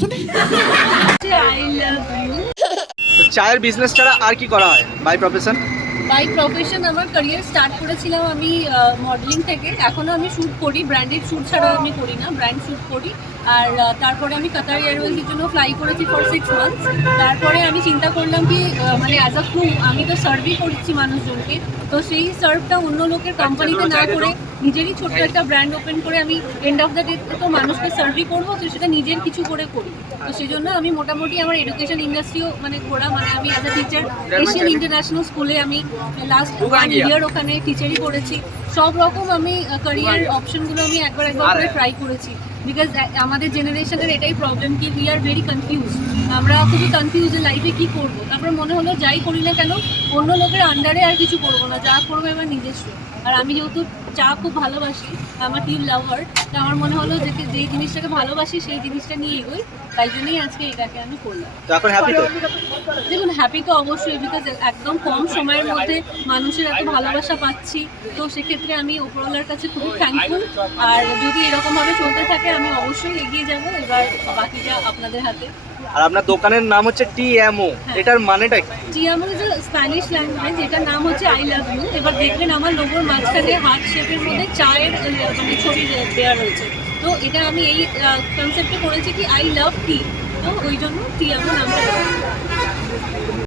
শুনি। I love you. তো চায়ের বিজনেস ছাড়া আর কি করা হয় বাই প্রফেশন? বাই প্রফেশন আমার ক্যারিয়ার স্টার্ট করেছিলাম আমি মডেলিং থেকে। এখনও আমি শ্যুট করি, ব্র্যান্ডেড শ্যুট ছাড়া আমি করি না, ব্র্যান্ড শ্যুট করি। আর তারপরে আমি কাতার এয়ারওয়েজের জন্য ফ্লাই করেছি ফর 6 মান্থস। তারপরে আমি চিন্তা করলাম কি মানে অ্যাজ আ ক্রু আমি তো সার্ভই করছি মানুষজনকে, তো সেই সার্ভটা অন্য লোকের কোম্পানিতে না করে নিজেরই ছোট্ট একটা ব্র্যান্ড ওপেন করে আমি এন্ড অফ দ্য ডে তো মানুষকে সার্ভই করবো, তো সেটা নিজের কিছু করে করি। তো সেই জন্য আমি মোটামুটি আমার এডুকেশন ইন্ডাস্ট্রিও মানে ঘোরা, মানে আমি as a teacher Asian international স্কুলে আমি লাস্ট 1 ইয়ার ওখানে টিচারই করেছি। সব রকম আমি ক্যারিয়ার অপশনগুলো আমি একবার করে ট্রাই করেছি। বিকজ আমাদের জেনারেশনের এটাই প্রবলেম কি উই আর ভেরি কনফিউজ, আমরা খুবই কনফিউজ লাইফে কী করবো। তারপরে মনে হলো যাই করি না কেন অন্য লোকের আন্ডারে আর কিছু করবো না, যা করবো এবার নিজস্ব। আর আমি যেহেতু চা খুব ভালোবাসি, আমার টি লাভার, তো আমার মনে হলো যে যেই জিনিসটাকে ভালোবাসি সেই জিনিসটা নিয়ে এগোই, তাই জন্যই আজকে এটাকে আমি করলাম। তো এখন হ্যাপি তো? দেখুন হ্যাপি তো অবশ্যই, বিকজ একদম কম সময়ের মধ্যে মানুষের এত ভালোবাসা পাচ্ছি, তো সেক্ষেত্রে আমি উপরওয়ালার কাছে খুবই থ্যাঙ্কফুল। আর যদি এরকমভাবে চলতে থাকে আমি অবশ্যই এগিয়ে যাব, এবার বাকিটা আপনাদের হাতে। আর আপনার দোকানের নাম হচ্ছে টিএমও, এটার মানেটা কি? টিএমও ইজ স্প্যানিশ ল্যাঙ্গুয়েজ, এটার নাম হচ্ছে আই লাভ ইউ। এবার দেখবেন আমার লোগোর মাঝখানে হার্ট শেপের মধ্যে চায়ের মানে ছবি দেওয়া রয়েছে, তো এটা আমি এই কনসেপ্টে করেছি কি আই লাভ টি, তো ওই জন্য টিএমও নামটা।